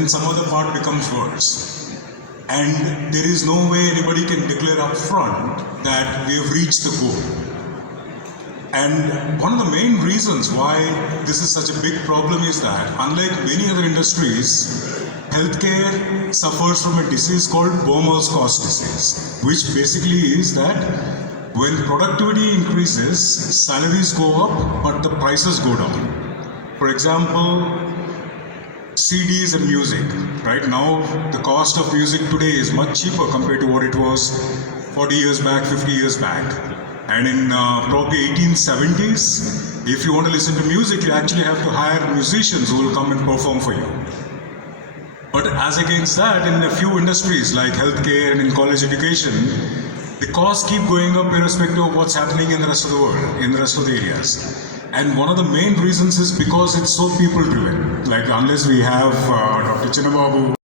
then some other part becomes worse. And there is no way anybody can declare upfront that we have reached the goal. And one of the main reasons why this is such a big problem is that, unlike many other industries, healthcare suffers from a disease called Baumol's cost disease, which basically is that when productivity increases, salaries go up, but the prices go down. For example, CDs and music. Right now, the cost of music today is much cheaper compared to what it was 40 years back, 50 years back. And in probably 1870s, if you want to listen to music, you actually have to hire musicians who will come and perform for you. But as against that, in a few industries like healthcare and in college education, the costs keep going up irrespective of what's happening in the rest of the world, in the rest of the areas. And one of the main reasons is because it's so people-driven. Like, unless we have Dr. Chinnababu.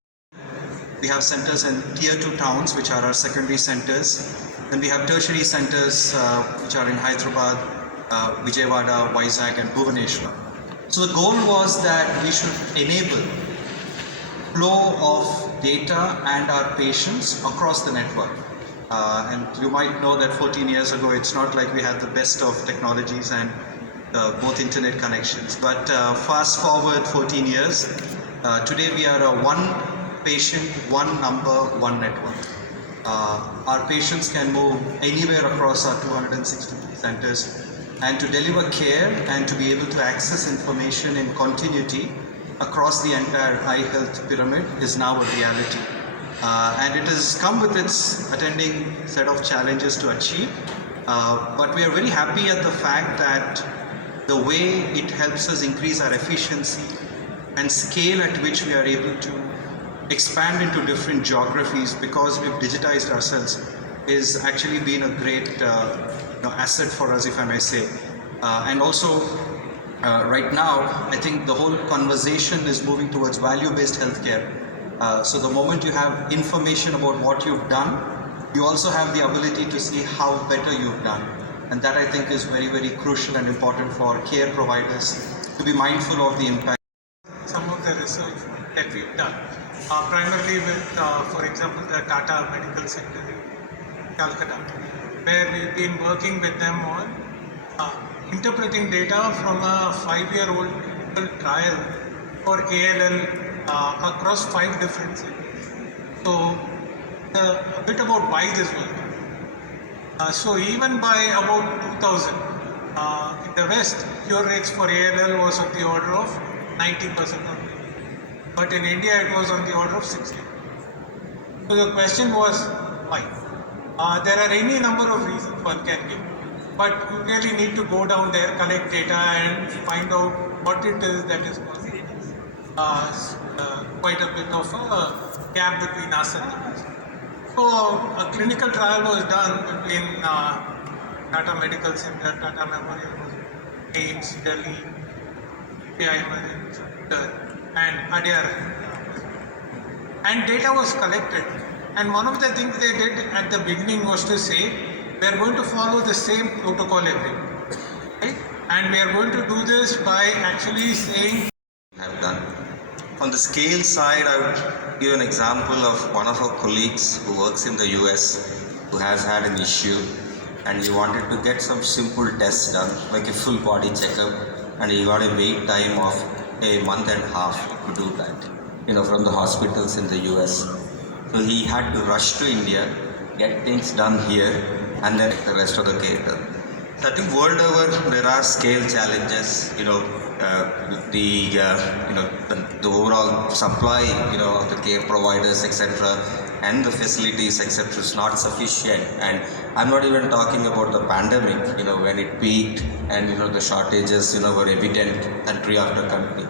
We have centers in tier 2 towns, which are our secondary centers. Then we have tertiary centers, which are in Hyderabad, Vijayawada, Vizag, and Bhubaneswar. So the goal was that we should enable flow of data and our patients across the network. And you might know that 14 years ago, it's not like we had the best of technologies and both internet connections. But fast forward 14 years, today we are a one patient, one number, one network. Our patients can move anywhere across our 263 centers, and to deliver care and to be able to access information in continuity across the entire eye health pyramid is now a reality. And it has come with its attending set of challenges to achieve. But we are very happy at the fact that the way it helps us increase our efficiency and scale at which we are able to expand into different geographies because we've digitized ourselves is actually been a great asset for us, if I may say. And also, right now, I think the whole conversation is moving towards value-based healthcare. So the moment you have information about what you've done, you also have the ability to see how better you've done. And that, I think, is very, very crucial and important for care providers to be mindful of the impact. Some of the research that we've done, primarily with, for example, the Tata Medical Center in Calcutta, where we've been working with them on interpreting data from a 5-year-old clinical trial for ALL across 5 different cities. So, a bit about why this work. So even by about 2000, in the West, cure rates for ALL was of the order of 90% only. But in India, it was on the order of 60%. So the question was, why? There are any number of reasons one can give. But you really need to go down there, collect data, and find out what it is that is causing quite a bit of a gap between us and the rest. So a clinical trial was done between Tata Medical Center, Tata Memorial Hospital, AIMS, Delhi, and Adyar. And data was collected. And one of the things they did at the beginning was to say, we are going to follow the same protocol everywhere. Right? And we are going to do this by actually saying, have done. On the scale side, I would give an example of one of our colleagues who works in the US who has had an issue and he wanted to get some simple tests done, like a full body checkup, and he got a wait time of a month and a half to do that, from the hospitals in the US. So he had to rush to India, get things done here, and then the rest of the care done. So I think world over there are scale challenges, the overall supply, of the care providers, etc., and the facilities, etc., is not sufficient. And I'm not even talking about the pandemic, when it peaked and, the shortages, were evident country after country.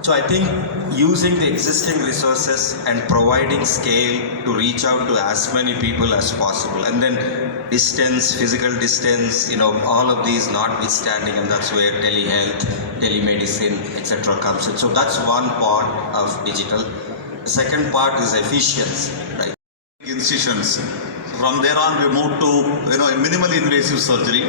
So I think using the existing resources and providing scale to reach out to as many people as possible, and then distance, physical distance, all of these notwithstanding, and that's where telehealth, telemedicine, etc. comes in. So that's one part of digital. The second part is efficiency, right? Institutions. from there on, we moved to a minimally invasive surgery,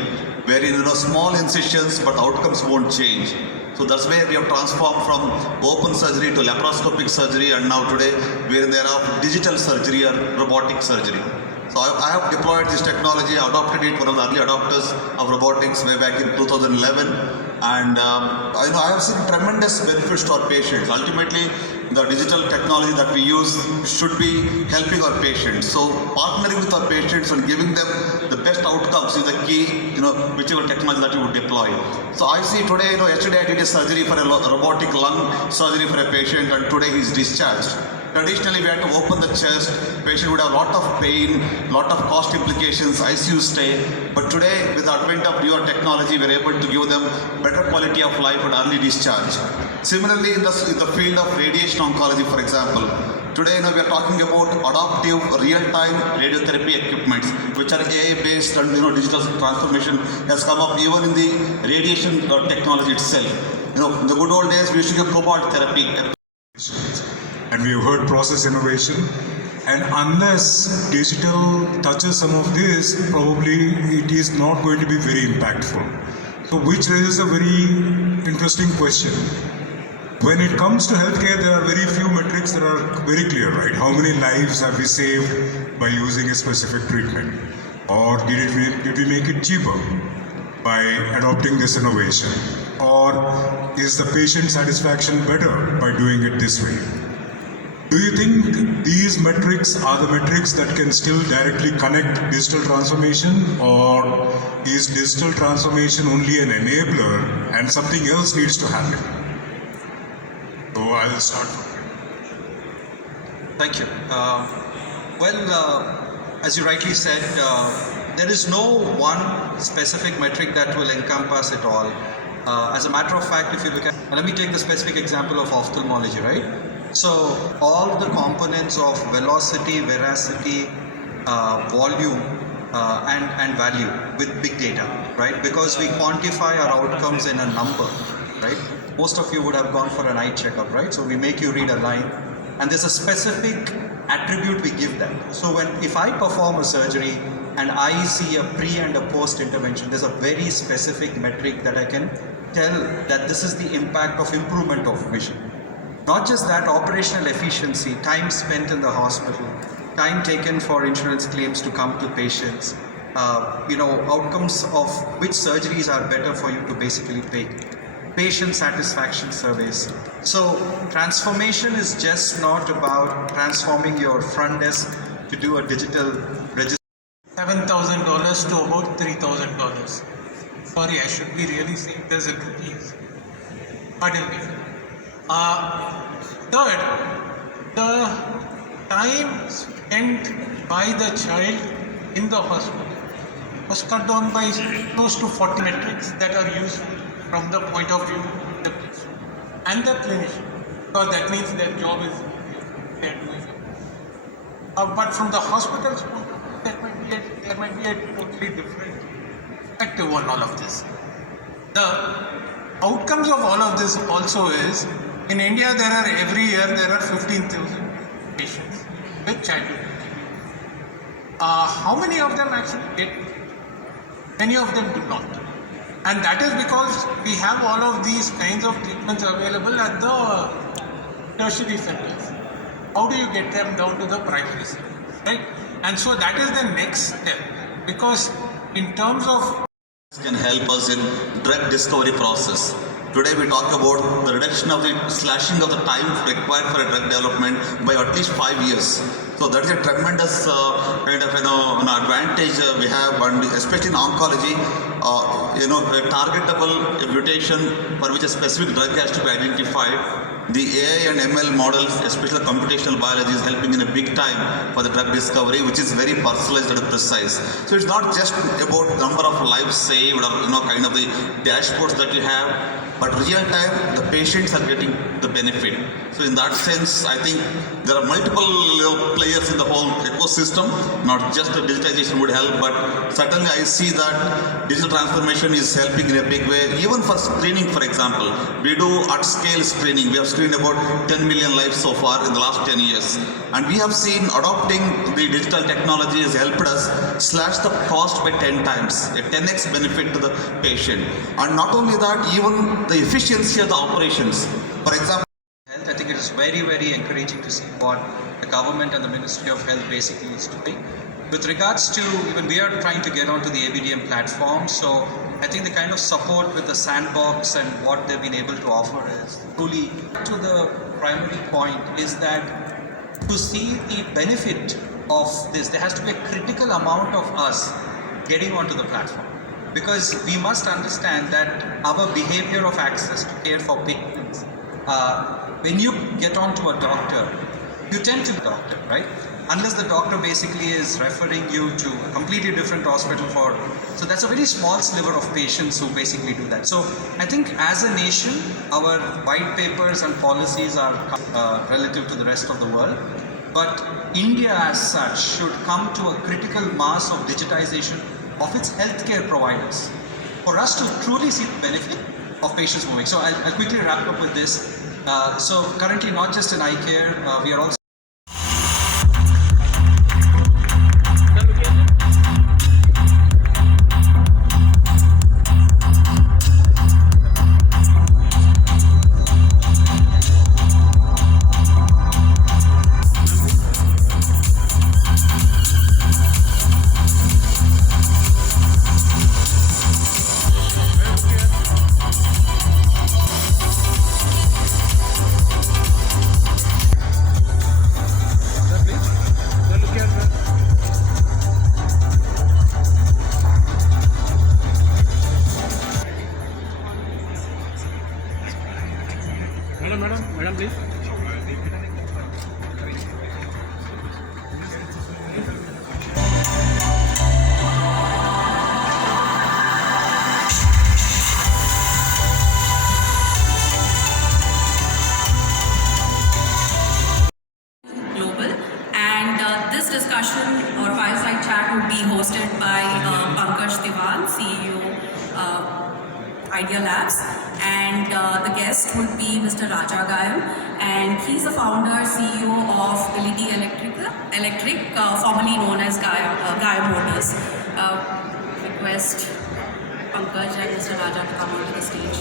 wherein small incisions, but outcomes won't change. So that's where we have transformed from open surgery to laparoscopic surgery, and now today where there are digital surgery or robotic surgery. So I have deployed this technology, adopted it, one of the early adopters of robotics way back in 2011, and I have seen tremendous benefits to our patients. Ultimately, the digital technology that we use should be helping our patients. So partnering with our patients and giving them the best outcomes is the key, whichever technology that you would deploy. So I see today, yesterday I did a surgery for a robotic lung surgery for a patient, and today he is discharged. Traditionally, we had to open the chest, patient would have a lot of pain, lot of cost implications, ICU stay. But today, with the advent of newer technology, we're able to give them better quality of life and early discharge. Similarly, in the field of radiation oncology, for example, today we are talking about adaptive real-time radiotherapy equipments, which are AI-based, and digital transformation has come up even in the radiation technology itself. In the good old days, we used to give cobalt therapy. And we have heard process innovation, and unless digital touches some of this, probably it is not going to be very impactful. So which raises a very interesting question. When it comes to healthcare, there are very few metrics that are very clear, right? How many lives have we saved by using a specific treatment? Or did we make it cheaper by adopting this innovation? Or is the patient satisfaction better by doing it this way? Do you think these metrics are the metrics that can still directly connect digital transformation, or is digital transformation only an enabler and something else needs to happen? So I will start from here. Thank you. As you rightly said, there is no one specific metric that will encompass it all. As a matter of fact, if you look at, let me take the specific example of ophthalmology, right? So all the components of velocity, veracity, volume, and value with big data, right? Because we quantify our outcomes in a number, right? Most of you would have gone for an eye checkup, right? So we make you read a line, and there's a specific attribute we give that. So if I perform a surgery and I see a pre and a post intervention, there's a very specific metric that I can tell that this is the impact of improvement of vision. Not just that, operational efficiency, time spent in the hospital, time taken for insurance claims to come to patients, outcomes of which surgeries are better for you to basically take, patient satisfaction surveys. So transformation is just not about transforming your front desk to do a digital register. $7,000 to about $3,000. Sorry, I should be really saying this in rupees. Pardon me. Third, the time spent by the child in the hospital was cut down by close to 40 metrics that are useful from the point of view of the patient and the clinician, because that means their job is they're doing it. But from the hospital's point of view, there might be a totally different perspective on all of this. The outcomes of all of this also is, in India every year there are 15,000 patients with childhood. How many of them actually get? Many of them do not. And that is because we have all of these kinds of treatments available at the tertiary centers. How do you get them down to the primary centers, right? And so that is the next step, because in terms of can help us in drug discovery process. Today we talk about the reduction of the slashing of the time required for a drug development by at least 5 years. So that is a tremendous kind of an advantage we have, and especially in oncology, a targetable mutation for which a specific drug has to be identified. The AI and ML models, especially computational biology, is helping in a big time for the drug discovery, which is very personalized and precise. So it's not just about number of lives saved or kind of the dashboards that you have, but real time the patients are getting the benefit. So in that sense, I think there are multiple players in the whole ecosystem. Not just the digitization would help, but certainly I see that digital transformation is helping in a big way. Even for screening, for example, we do at scale screening. We have screened about 10 million lives so far in the last 10 years. And we have seen adopting the digital technology has helped us slash the cost by 10 times, a 10x benefit to the patient. And not only that, even the efficiency of the operations. For example, Health, I think it is very, very encouraging to see what the government and the Ministry of Health basically is doing. With regards to, even we are trying to get onto the ABDM platform, so I think the kind of support with the sandbox and what they've been able to offer is truly, to the primary point is that to see the benefit of this, there has to be a critical amount of us getting onto the platform. Because we must understand that our behavior of access to care for patients, when you get onto a doctor, you tend to the doctor, right? Unless the doctor basically is referring you to a completely different hospital for, so that's a very small sliver of patients who basically do that. So I think as a nation, our white papers and policies are relative to the rest of the world. But India as such should come to a critical mass of digitization of its healthcare providers for us to truly see the benefit of patients moving. So I'll quickly wrap up with this. So currently not just in eye care, we are also Madam, please. Global, and this discussion or fireside chat would be hosted by Pankaj Diwan, CEO Idea Labs, and the guest would be Mr. Raja Gayam, and he's the founder, CEO of LED Electric, formerly known as Gayam Motors. Request Pankaj and Mr. Raja to come onto the stage.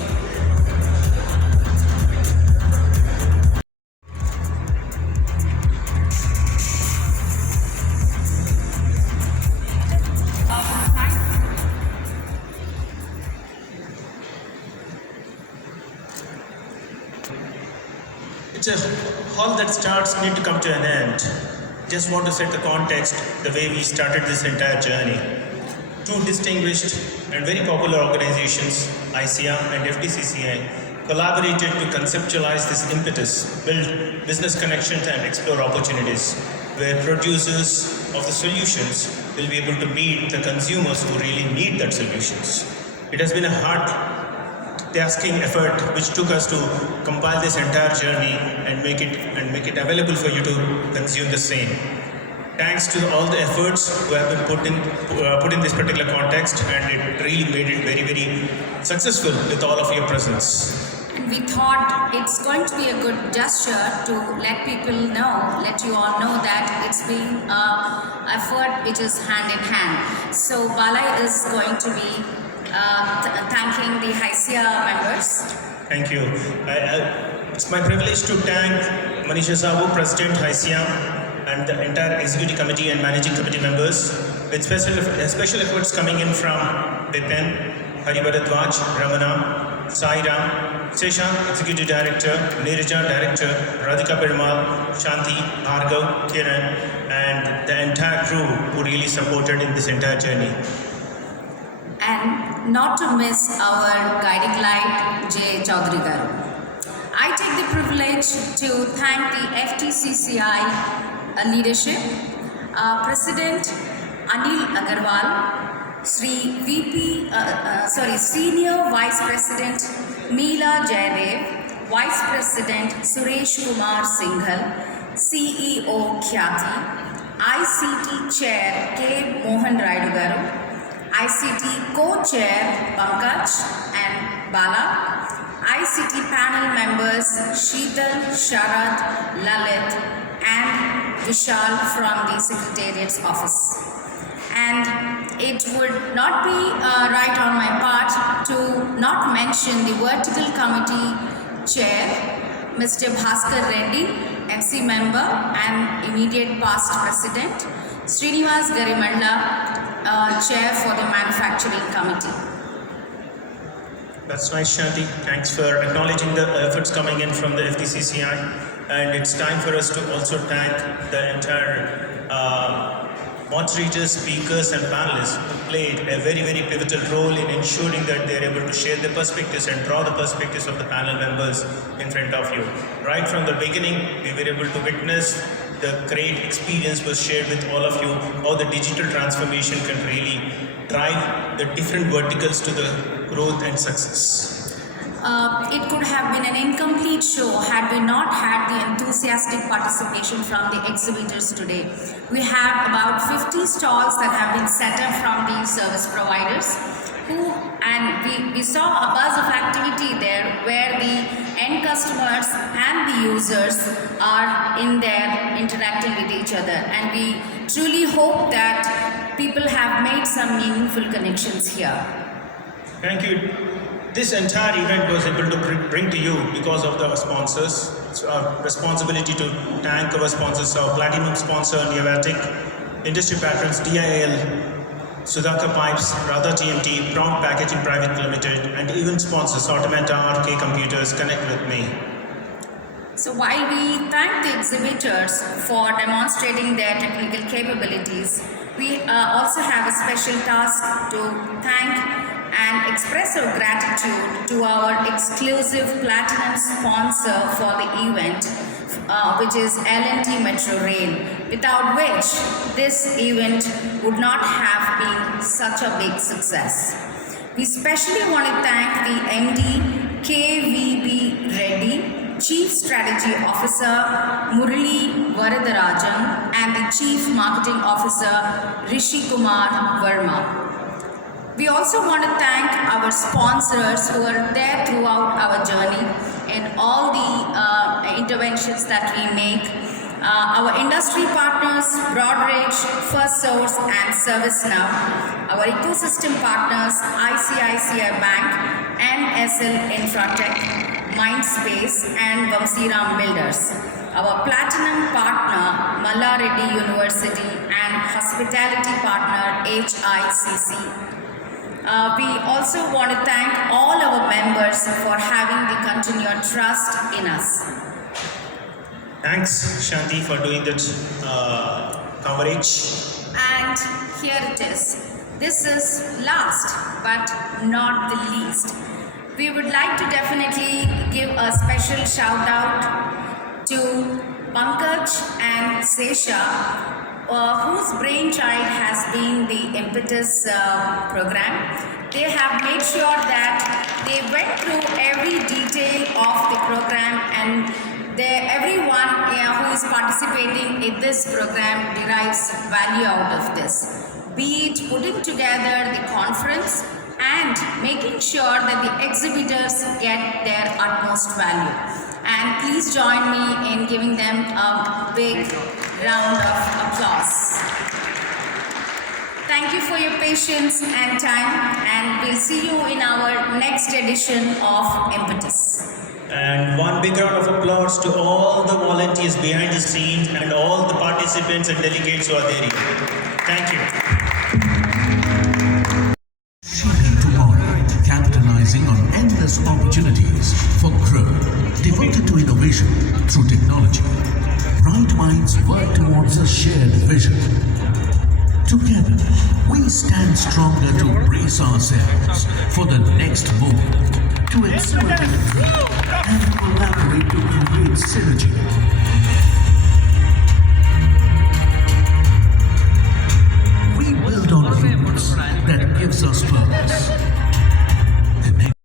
It's a hall that starts need to come to an end. Just want to set the context the way we started this entire journey. Two distinguished and very popular organizations, ICIA and FDCCI, collaborated to conceptualize this impetus, build business connections and explore opportunities where producers of the solutions will be able to meet the consumers who really need that solutions. It has been a hard tasking effort which took us to compile this entire journey and make it available for you to consume the same. Thanks to all the efforts who have been put in this particular context, and it really made it very, very successful with all of your presence. And we thought it's going to be a good gesture to let you all know that it's been an effort which is hand in hand. So Bala is going to be thanking the Hicc members. Thank you. It's my privilege to thank Manisha Sabu, President Hicc, and the entire Executive Committee and Managing Committee members, with special efforts coming in from Bipin, Haribharadwaj, Ramana, Sairam, Sesha, Executive Director, Neeraja, Director, Radhika Perumal, Shanti, Bhargav, Kiran, and the entire crew who really supported in this entire journey. And not to miss our guiding light, J. Chaudhary Garu. I take the privilege to thank the FTCCI leadership, President Anil Agarwal, Senior Vice President Meela Jaidev, Vice President Suresh Kumar Singhal, CEO Khyati, ICT Chair K. Mohan Raidu Garu, ICT Co-Chair Pankaj and Bala, ICT panel members Sheetal, Sharad, Lalit and Vishal from the Secretariat's office. And it would not be right on my part to not mention the vertical committee chair, Mr. Bhaskar Reddy, FC member and immediate past president, Srinivas Garimalla, chair for the manufacturing committee. That's nice, Shanti. Thanks for acknowledging the efforts coming in from the FDCCI. And it's time for us to also thank the entire moderators, speakers and panelists who played a very, very pivotal role in ensuring that they're able to share their perspectives and draw the perspectives of the panel members in front of you. Right from the beginning, we were able to witness the great experience was shared with all of you, how the digital transformation can really drive the different verticals to the growth and success. It could have been an incomplete show had we not had the enthusiastic participation from the exhibitors today. We have about 50 stalls that have been set up from the service providers we saw a buzz of activity there where the end customers and the users are in there interacting with each other, and we truly hope that people have made some meaningful connections here. Thank you. This entire event was able to bring to you because of the sponsors. It's our responsibility to thank our sponsors, our platinum sponsor Neovatic, industry patrons DIL, Sudhakar Pipes, Radha TMT, Prompt Packaging Private Limited, and even sponsors Automata, RK Computers, Connect With Me. So while we thank the exhibitors for demonstrating their technical capabilities, we also have a special task to thank and express our gratitude to our exclusive platinum sponsor for the event, which is L&T Metro Rail, without which this event would not have been such a big success. We especially want to thank the MD KVB Reddy, Chief Strategy Officer Murali Varadarajan and the Chief Marketing Officer Rishi Kumar Verma. We also want to thank our sponsors who are there throughout our journey in all the interventions that we make. Our industry partners, Broadridge, FirstSource and ServiceNow. Our ecosystem partners, ICICI Bank, NSL Infratech, Mindspace and Vamsiram Builders. Our platinum partner, Malla Reddy University and hospitality partner, HICC. We also want to thank all our members for having the continued trust in us. Thanks, Shanti, for doing that coverage. And here it is. This is last but not the least. We would like to definitely give a special shout out to Pankaj and Sesha, whose brainchild has been the Impetus program. They have made sure that they went through every detail of the program, and everyone who is participating in this program derives value out of this. Be it putting together the conference and making sure that the exhibitors get their utmost value. And please join me in giving them a big round of applause. Thank you for your patience and time, and we'll see you in our next edition of Impetus. And one big round of applause to all the volunteers behind the scenes and all the participants and delegates who are there. Thank you. Shaping tomorrow, capitalizing on endless opportunities for growth, devoted to innovation through technology. Bright minds work towards a shared vision. Together, we stand stronger to brace ourselves for the next moment, to accelerate growth and collaborate to create synergy.